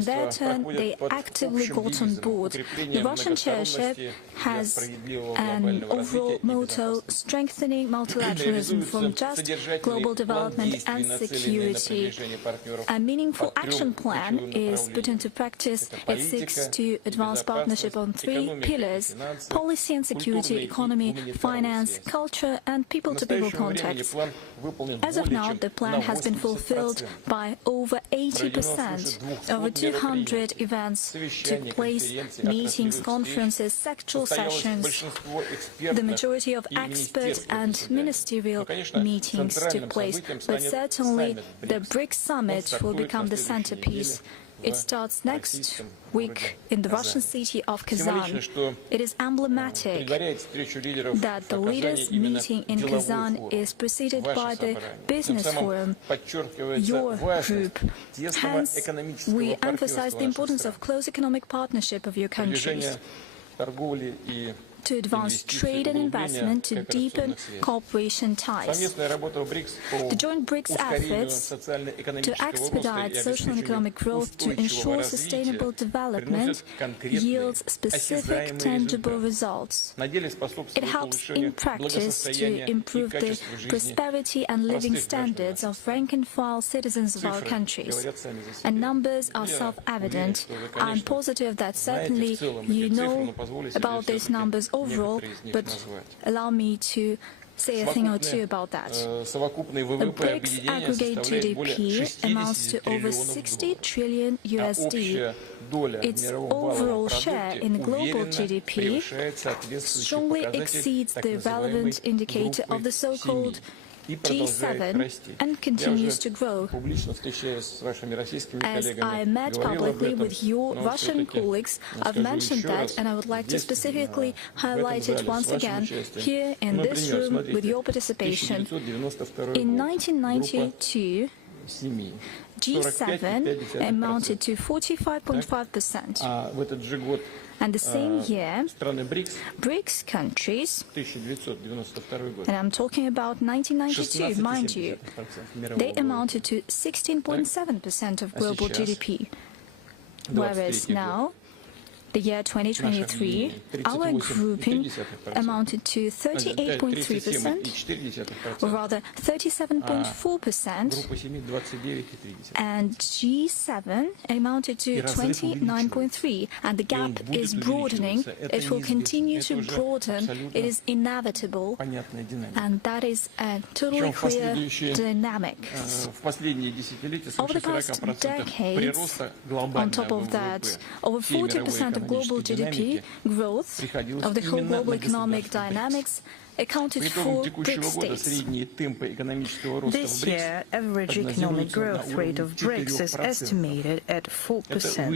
their turn, they actively got on board. The Russian chairship has an overall motto, strengthening multilateralism from just global development and security. A meaningful action plan is put into practice. It seeks to advance partnership on three pillars: policy and security, economy, finance, culture, and people-to-people contacts. As of now, the plan has been fulfilled by over 80%. Over 200 events took place, meetings, conferences, sectoral sessions. The majority of expert and ministerial meetings took place, but certainly the BRICS summit will become the centerpiece. It starts next week in the Russian city of Kazan. It is emblematic that the leaders' meeting in Kazan is preceded by the business forum, your group. Hence, we emphasize the importance of close economic partnership of your countries to advance trade and investment, to deepen cooperation ties. The joint BRICS efforts to expedite social and economic growth to ensure sustainable development yields specific, tangible results. It helps in practice to improve the prosperity and living standards of rank-and-file citizens of our countries. And numbers are self-evident. I'm positive that certainly you know about these numbers overall, but allow me to say a thing or two about that. The BRICS aggregate GDP amounts to over 60 trillion USD. Its overall share in global GDP strongly exceeds the relevant indicator of the so-called G7 and continues to grow. As I met publicly with your Russian colleagues, I've mentioned that, and I would like to specifically highlight it once again here in this room with your participation. In 1992, G7 amounted to 45.5%. And the same year, BRICS countries, and I'm talking about 1992, mind you, they amounted to 16.7% of global GDP. Whereas now, the year 2023, our grouping amounted to 38.3%, or rather 37.4%, and G7 amounted to 29.3%, and the gap is broadening. It will continue to broaden. It is inevitable, and that is a totally clear dynamic. Over the past decades, on top of that, over 40% of global GDP growth of the whole global economic dynamics accounted for BRICS states. This year, average economic growth rate of BRICS is estimated at 4%,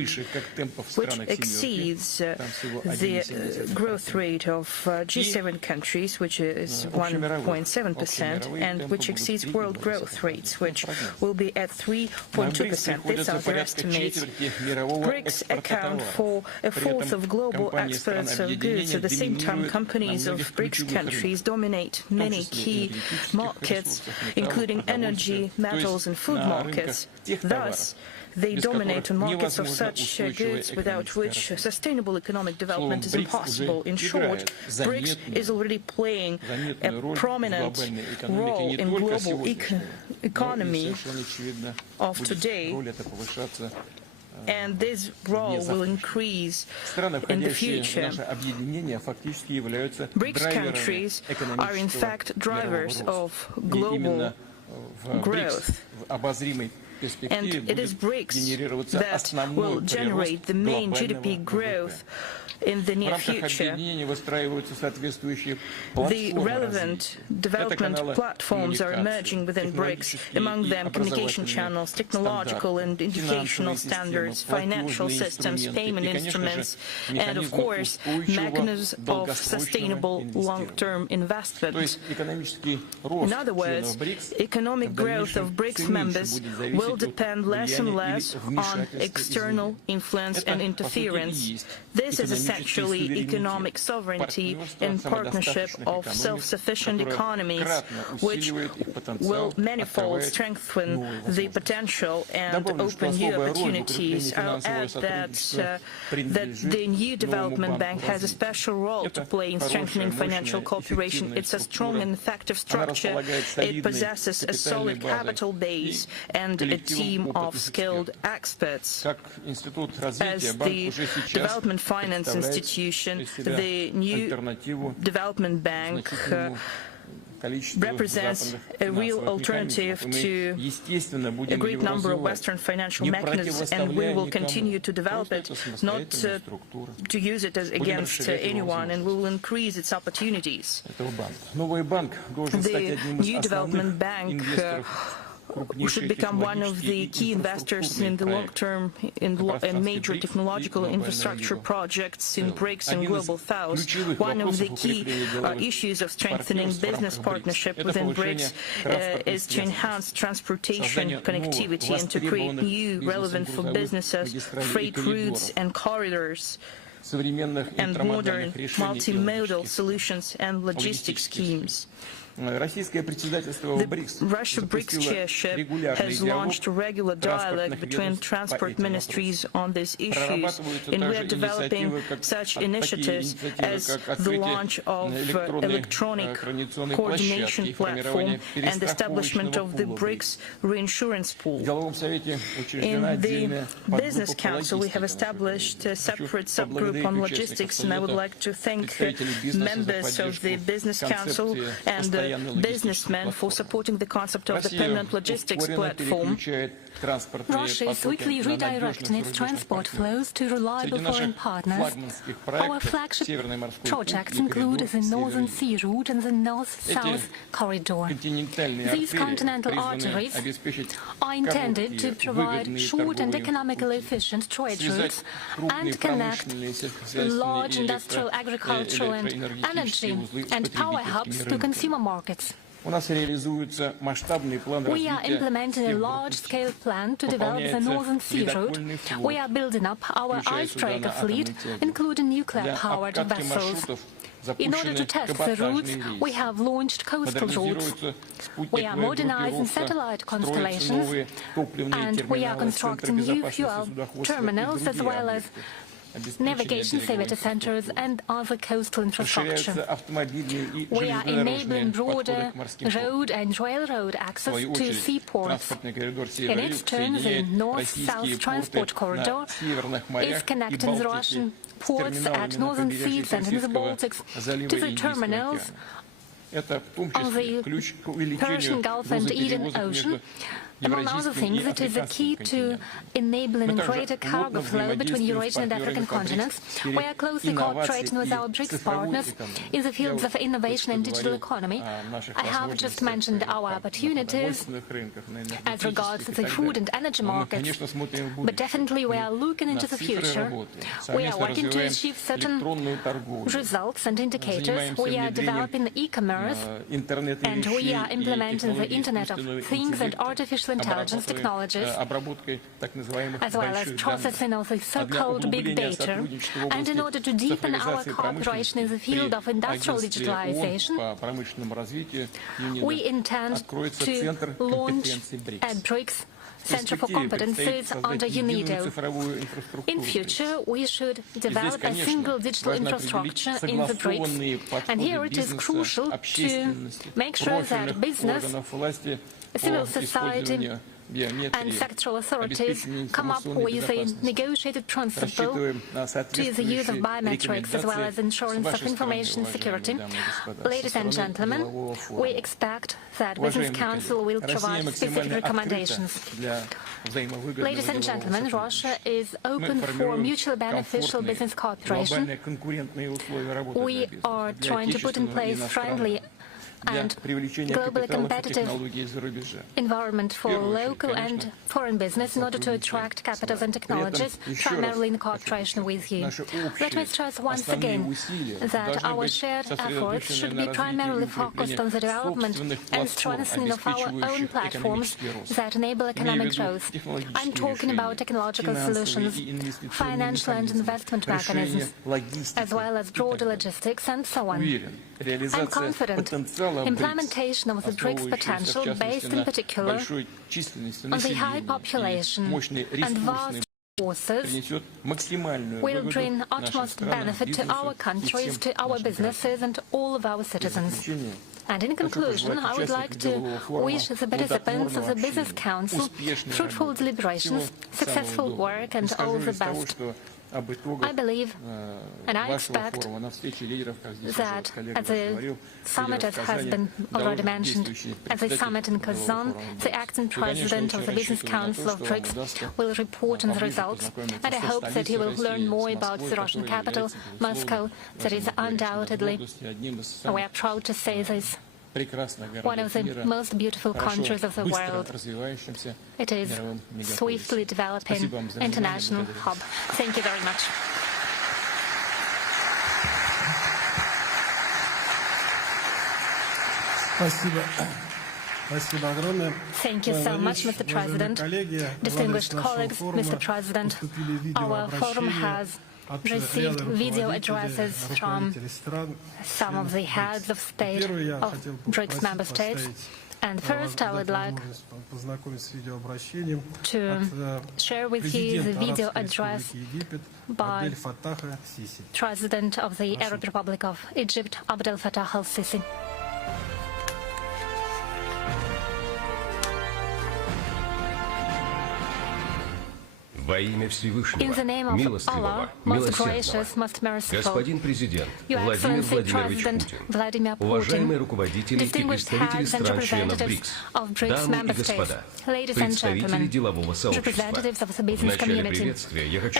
which exceeds the growth rate of G7 countries, which is 1.7%, and which exceeds world growth rates, which will be at 3.2%. These are their estimates. BRICS account for a fourth of global exports of goods. At the same time, companies of BRICS countries dominate many key markets, including energy, metals, and food markets. Thus, they dominate on markets of such goods without which sustainable economic development is impossible. In short, BRICS is already playing a prominent role in global economy of today, and this role will increase in the future. BRICS countries are in fact drivers of global growth, and it is BRICS that will generate the main GDP growth in the near future. The relevant development platforms are emerging within BRICS, among them communication channels, technological and educational standards, financial systems, payment instruments, and of course, mechanisms of sustainable long-term investment. In other words, economic growth of BRICS members will will depend less and less on external influence and interference. This is essentially economic sovereignty and partnership of self-sufficient economies, which will manifold strengthen the potential and open new opportunities. I'll add that the new development bank has a special role to play in strengthening financial cooperation. It's a strong and effective structure. It possesses a solid capital base and a team of skilled experts. As the development finance institution, the new development bank represents a real alternative to a great number of Western financial mechanisms, and we will continue to develop it, not to use it as against anyone, and we will increase its opportunities. The new development bank should become one of the key investors in the long term in major technological infrastructure projects in BRICS and Global South. One of the key issues of strengthening business partnership within BRICS is to enhance transportation connectivity and to create new, relevant for businesses, freight routes and corridors, and modern multimodal solutions and logistics schemes. The Russia BRICS chairship has launched a regular dialogue between transport ministries on these issues, and we are developing such initiatives as the launch of electronic coordination platform and establishment of the BRICS reinsurance pool. In the Business Council, we have established a separate subgroup on logistics, and I would like to thank members of the Business Council and businessmen for supporting the concept of the permanent logistics platform. Russia is swiftly redirecting its transport flows to reliable foreign partners. Our flagship projects include the Northern Sea route and the North-South corridor. These continental arteries are intended to provide short and economically efficient trade routes and connect large industrial, agricultural and energy and power hubs to consumer markets. We are implementing a large-scale plan to develop the Northern Sea route. We are building up our icebreaker fleet, including nuclear-powered vessels. In order to test the routes, we have launched coastal routes. We are modernizing satellite constellations, and we are constructing new fuel terminals as well as navigation facility centers and other coastal infrastructure. We are enabling broader road and railroad access to seaports. In its turn, the North-South transport corridor is connecting the Russian ports at Northern Seas and in the Baltics to the terminals on the Persian Gulf and Indian Ocean. Among other things, it is the key to enabling greater cargo flow between Eurasian and African continents. We are closely cooperating with our BRICS partners in the fields of innovation and digital economy. I have just mentioned our opportunities as regards the food and energy markets, but definitely we are looking into the future. We are working to achieve certain results and indicators. We are developing e-commerce, and we are implementing the Internet of Things and artificial intelligence technologies, as well as processing of the so-called big data. And in order to deepen our cooperation in the field of industrial digitalization, we intend to launch a BRICS Center for Competencies under UNIDO. In future, we should develop a single digital infrastructure in the BRICS, and here it is crucial to make sure that business, civil society and sectoral authorities come up with a negotiated principle to the use of biometrics as well as insurance of information security. Ladies and gentlemen, we expect that Business Council will provide specific recommendations. Ladies and gentlemen, Russia is open for mutually beneficial business cooperation. We are trying to put in place friendly and globally competitive environment for local and foreign business in order to attract capitals and technologies, primarily in cooperation with you. Let me stress once again that our shared efforts should be primarily focused on the development and strengthening of our own platforms that enable economic growth. I'm talking about technological solutions, financial and investment mechanisms, as well as broader logistics and so on. I'm confident implementation of the BRICS potential, based in particular on the high population and vast resources, will bring utmost benefit to our countries, to our businesses and all of our citizens. And in conclusion, I would like to wish the participants of the Business Council fruitful deliberations, successful work and all the best. I believe and I expect that at the summit, as has been already mentioned, at the summit in Kazan, the acting president of the Business Council of BRICS will report on the results, and I hope that he will learn more about the Russian capital, Moscow, that is undoubtedly, we are proud to say this, one of the most beautiful countries of the world. It is swiftly developing international hub. Thank you very much. Thank you so much, Mr. President. Distinguished colleagues, Mr. President, our forum has received video addresses from some of the heads of state of BRICS member states. And first, I would like to share with you the video address by President of the Arab Republic of Egypt, Abdel Fattah al-Sisi. In the name of Allah, most gracious, most merciful, Your Excellency President Vladimir Putin, distinguished heads and representatives of BRICS member states, ladies and gentlemen, representatives of the business community. At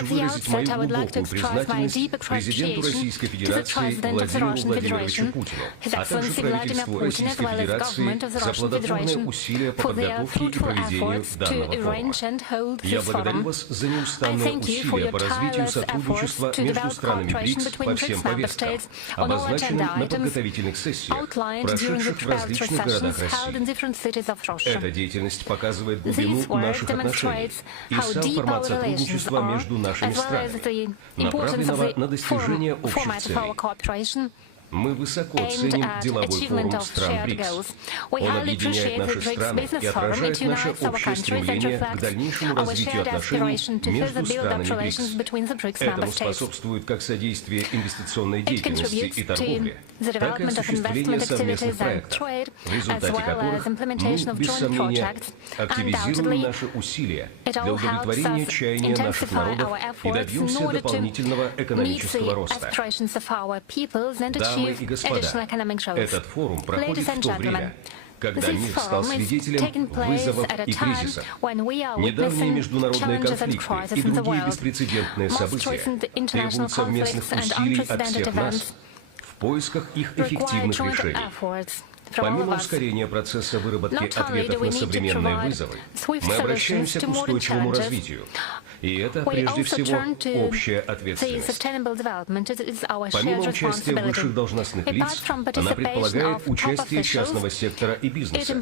the outset, I would like to express my deep appreciation to the President of the Russian Federation, His Excellency Vladimir Putin, as well as the government of the Russian Federation, for their fruitful efforts to arrange and hold this forum. I thank you for your tireless efforts to develop cooperation between BRICS member states on all agenda items outlined during the 12 sessions held in different cities of Russia. This work demonstrates how deep our relations are, as well as the importance of the format of our cooperation aimed at achievement of shared goals. We highly appreciate the BRICS Business Forum. It unites our countries and reflects our shared aspiration to further build up relations between the BRICS member states. It contributes to the development of investment activities and trade, as well as implementation of joint projects. Undoubtedly, it all helps us intensify our efforts in order to meet the aspirations of our peoples and achieve additional economic growth. Ladies and gentlemen, this forum is taking place at a time when we are witnessing challenges and crises in the world. Most recent international conflicts and unprecedented events require joint efforts. Помимо ускорения процесса выработки ответов на современные вызовы, мы обращаемся к устойчивому развитию. И это, прежде всего, общая ответственность. Помимо участия высших должностных лиц, она предполагает участие частного сектора и бизнеса,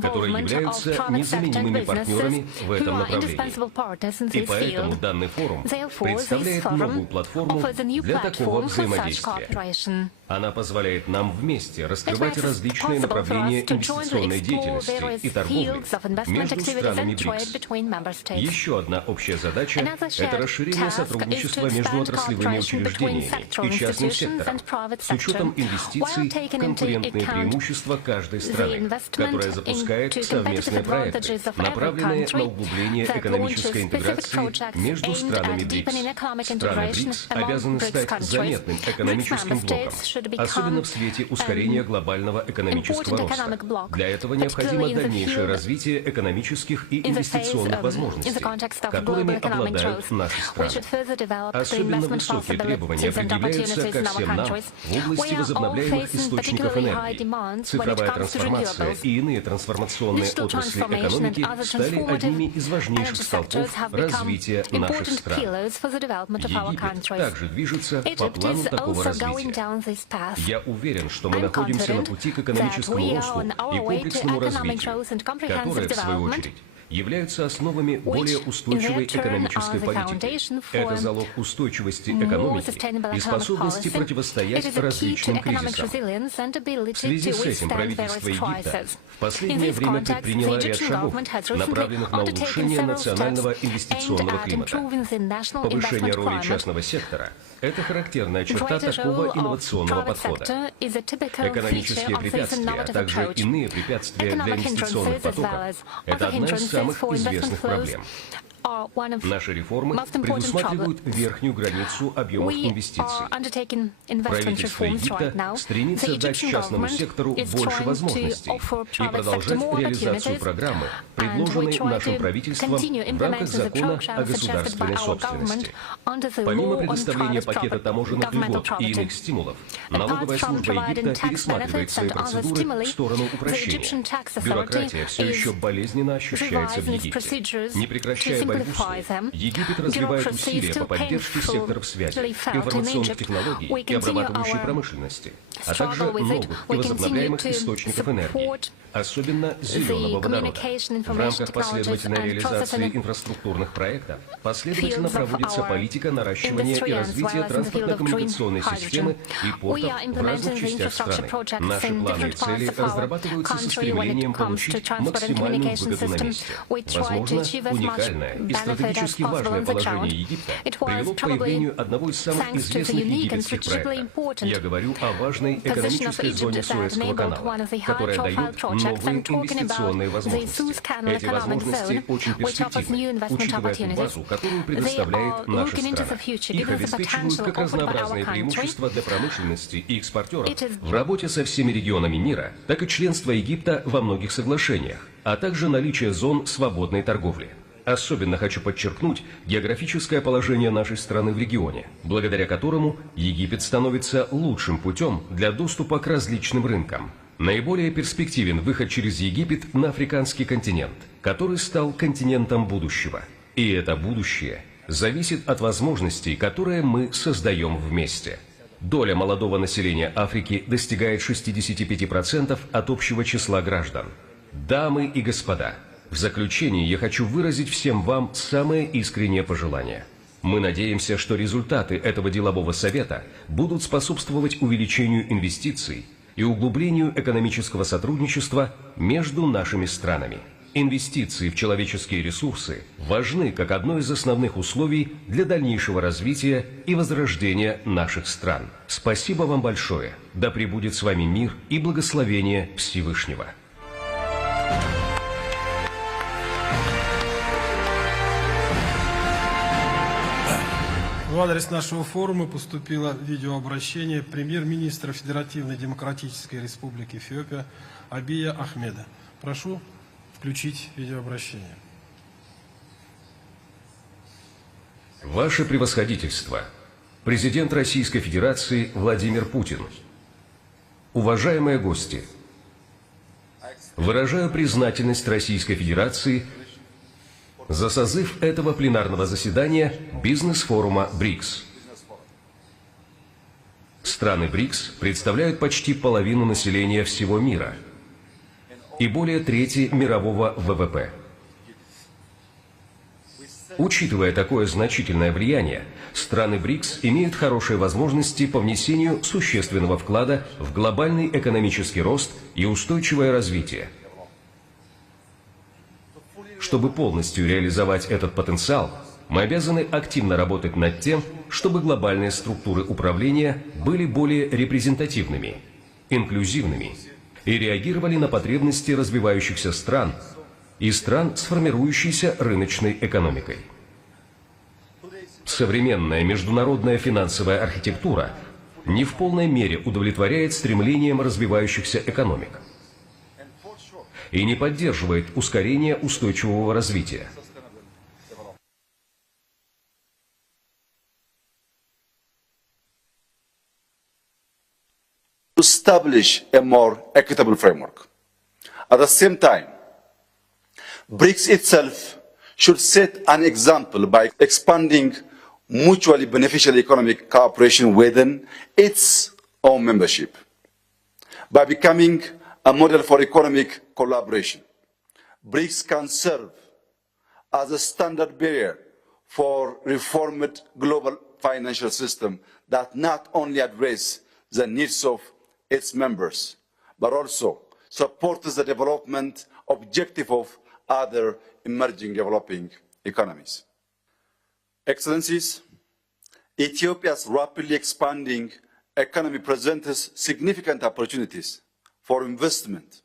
которые являются незаменимыми партнерами в этом направлении. И поэтому данный форум представляет новую платформу для такого взаимодействия. Она позволяет нам вместе раскрывать различные направления инвестиционной деятельности и торговли между странами БРИКС. Еще одна общая задача – это расширение сотрудничества между отраслевыми учреждениями и частным сектором с учетом инвестиций в конкурентные преимущества каждой страны, которая запускает совместные проекты, направленные на углубление экономической интеграции между странами БРИКС. Страны БРИКС обязаны стать заметным экономическим блоком, особенно в свете ускорения глобального экономического роста. Для этого необходимо дальнейшее развитие экономических и инвестиционных возможностей, которыми обладают наши страны. Особенно высокие требования предъявляются ко всем нам в области возобновляемых источников энергии. Цифровая трансформация и иные трансформационные отрасли экономики стали одними из важнейших столпов развития наших стран. Египет также движется по плану такого развития. Я уверен, что мы находимся на пути к экономическому росту и комплексному развитию, которые, в свою очередь, являются основами более устойчивой экономической политики. Это залог устойчивости экономики и способности противостоять различным кризисам. В связи с этим правительство Египта в последнее время предприняло ряд шагов, направленных на улучшение национального инвестиционного климата. Повышение роли частного сектора – это характерная черта такого инновационного подхода. Экономические препятствия, а также иные препятствия для инвестиционных потоков – это одна из самых известных проблем. Наши реформы предусматривают верхнюю границу объемов инвестиций. Правительство Египта стремится дать частному сектору больше возможностей и продолжать реализацию программы, предложенной нашим правительством в рамках закона о государственной собственности. Помимо предоставления пакета таможенных льгот и иных стимулов, налоговая служба Египта пересматривает свои процедуры в сторону упрощения. Бюрократия все еще болезненно ощущается в Египте. Не прекращая борьбу с ней, Египет развивает усилия по поддержке секторов связи, информационных технологий и обрабатывающей промышленности, а также новых и возобновляемых источников энергии, особенно зеленого водорода. В рамках последовательной реализации инфраструктурных проектов последовательно проводится политика наращивания и развития транспортно-коммуникационной системы и портов в разных частях страны. Наши планы и цели разрабатываются со стремлением получить максимальную выгоду на месте. Возможно, уникальное и стратегически важное положение Египта привело к появлению одного из самых известных египетских проектов. Я говорю о важной экономической зоне Суэцкого канала, которая дает новые инвестиционные возможности. Эти возможности очень перспективны, учитывая ту базу, которую предоставляет наша страна. Их обеспечивают как разнообразные преимущества для промышленности и экспортеров в работе со всеми регионами мира, так и членство Египта во многих соглашениях, а также наличие зон свободной торговли. Особенно хочу подчеркнуть географическое положение нашей страны в регионе, благодаря которому Египет становится лучшим путем для доступа к различным рынкам. Наиболее перспективен выход через Египет на африканский континент, который стал континентом будущего. И это будущее зависит от возможностей, которые мы создаем вместе. Доля молодого населения Африки достигает 65% от общего числа граждан. Дамы и господа, в заключение я хочу выразить всем вам самые искренние пожелания. Мы надеемся, что результаты этого делового совета будут способствовать увеличению инвестиций и углублению экономического сотрудничества между нашими странами. Инвестиции в человеческие ресурсы важны как одно из основных условий для дальнейшего развития и возрождения наших стран. Спасибо вам большое. Да пребудет с вами мир и благословение Всевышнего. В адрес нашего форума поступило видеообращение премьер-министра Федеративной Демократической Республики Эфиопия Абия Ахмеда. Прошу включить видеообращение. Ваше превосходительство, президент Российской Федерации Владимир Путин, уважаемые гости, выражаю признательность Российской Федерации за созыв этого пленарного заседания бизнес-форума BRICS. Страны BRICS представляют почти половину населения всего мира и более трети мирового ВВП. Учитывая такое значительное влияние, страны BRICS имеют хорошие возможности по внесению существенного вклада в глобальный экономический рост и устойчивое развитие. Чтобы полностью реализовать этот потенциал, мы обязаны активно работать над тем, чтобы глобальные структуры управления были более репрезентативными, инклюзивными и реагировали на потребности развивающихся стран и стран с формирующейся рыночной экономикой. Современная международная финансовая архитектура не в полной мере удовлетворяет стремлениям развивающихся экономик и не поддерживает ускорение устойчивого развития. establish a more equitable framework. At the same time, BRICS itself should set an example by expanding mutually beneficial economic cooperation within its own membership, by becoming a model for economic collaboration. BRICS can serve as a standard barrier for reformed global financial system that not only address the needs of its members, but also supports the development objective of other emerging developing economies. Excellencies, Ethiopia's rapidly expanding economy presents significant opportunities for investment,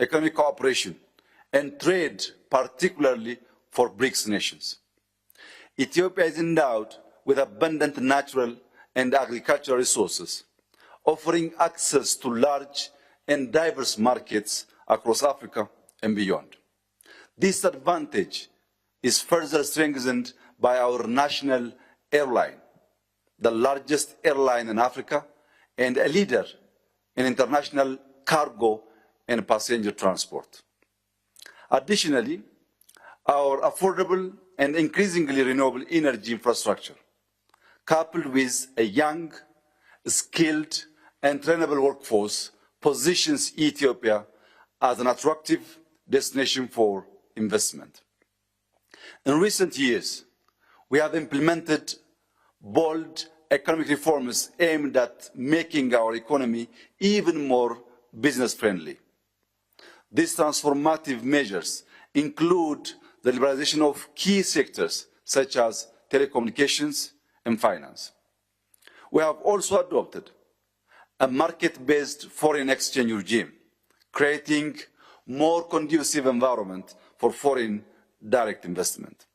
economic cooperation, and trade, particularly for BRICS nations. Ethiopia is endowed with abundant natural and agricultural resources, offering access to large and diverse markets across Africa and beyond. This advantage is further strengthened by our national airline, the largest airline in Africa and a leader in international cargo and passenger transport. Additionally, our affordable and increasingly renewable energy infrastructure, coupled with a young, skilled, and trainable workforce, positions Ethiopia as an attractive destination for investment. In recent years, we have implemented bold economic reforms aimed at making our economy even more business-friendly. These transformative measures include the liberalization of key sectors such as telecommunications and finance. We have also adopted a market-based foreign exchange regime, creating more conducive environment for foreign direct investment.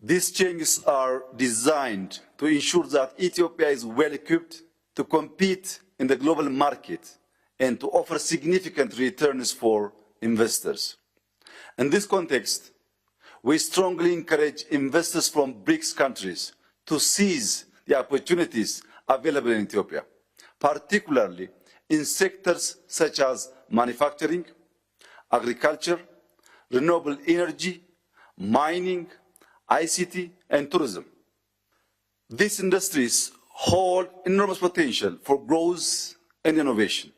These changes are designed to ensure that Ethiopia is well equipped to compete in the global market and to offer significant returns for investors. In this context, we strongly encourage investors from BRICS countries to seize the opportunities available in Ethiopia, particularly in sectors such as manufacturing, agriculture, renewable energy, mining, ICT, and tourism. These industries hold enormous potential for growth and innovation,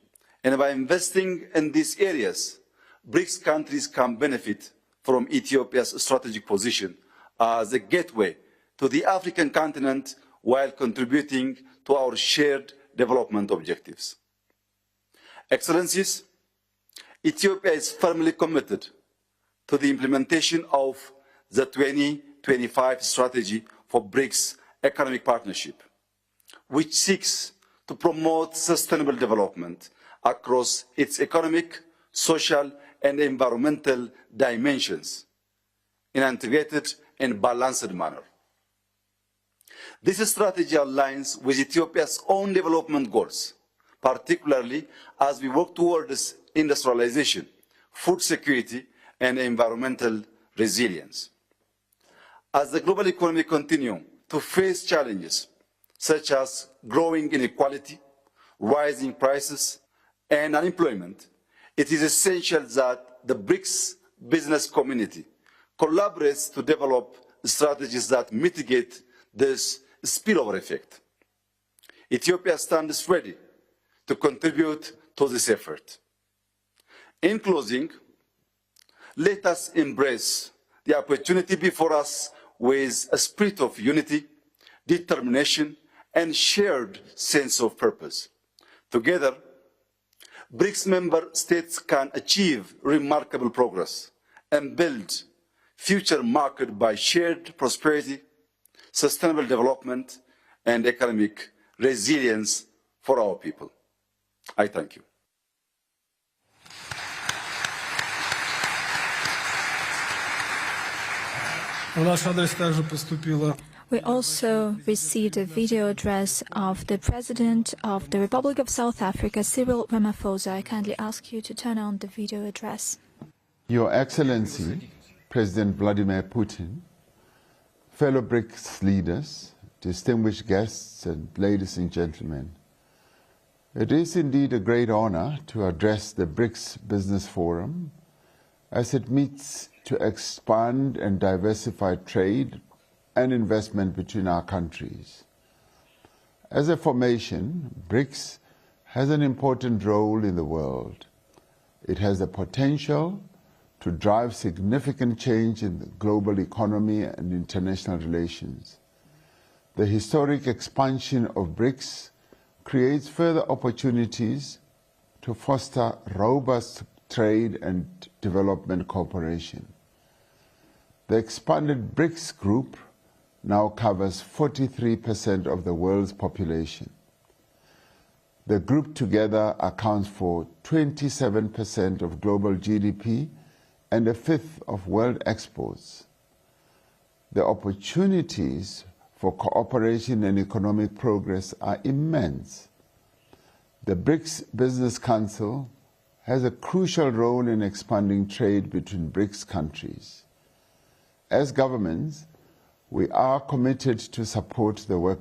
and by investing in these areas, BRICS countries can benefit from Ethiopia's strategic position as a gateway to the African continent while contributing to our shared development objectives. Excellencies, Ethiopia is firmly committed to the implementation of the 2025 strategy for BRICS economic partnership, which seeks to promote sustainable development across its economic, social, and environmental dimensions in an integrated and balanced manner. This strategy aligns with Ethiopia's own development goals, particularly as we work towards industrialization, food security, and environmental resilience. As the global economy continues to face challenges such as growing inequality, rising prices, and unemployment, it is essential that the BRICS business community collaborates to develop strategies that mitigate this spillover effect. Ethiopia stands ready to contribute to this effort. In closing, let us embrace the opportunity before us with a spirit of unity, determination, and shared sense of purpose. Together, BRICS member states can achieve remarkable progress and build future marked by shared prosperity, sustainable development, and economic resilience for our people. I thank you. В наш адрес также поступило. We also received a video address of the President of the Republic of South Africa, Cyril Ramaphosa. I kindly ask you to turn on the video address. Your Excellency, President Vladimir Putin, fellow BRICS leaders, distinguished guests, and ladies and gentlemen, It is indeed a great honor to address the BRICS Business Forum as it meets to expand and diversify trade and investment between our countries. As a formation, BRICS has an important role in the world. It has the potential to drive significant change in the global economy and international relations. The historic expansion of BRICS creates further opportunities to foster robust trade and development cooperation. The expanded BRICS group now covers 43% of the world's population. The group together accounts for 27% of global GDP and a fifth of world exports. The opportunities for cooperation and economic progress are immense. The BRICS Business Council has a crucial role in expanding trade between BRICS countries. As governments, we are committed to support the work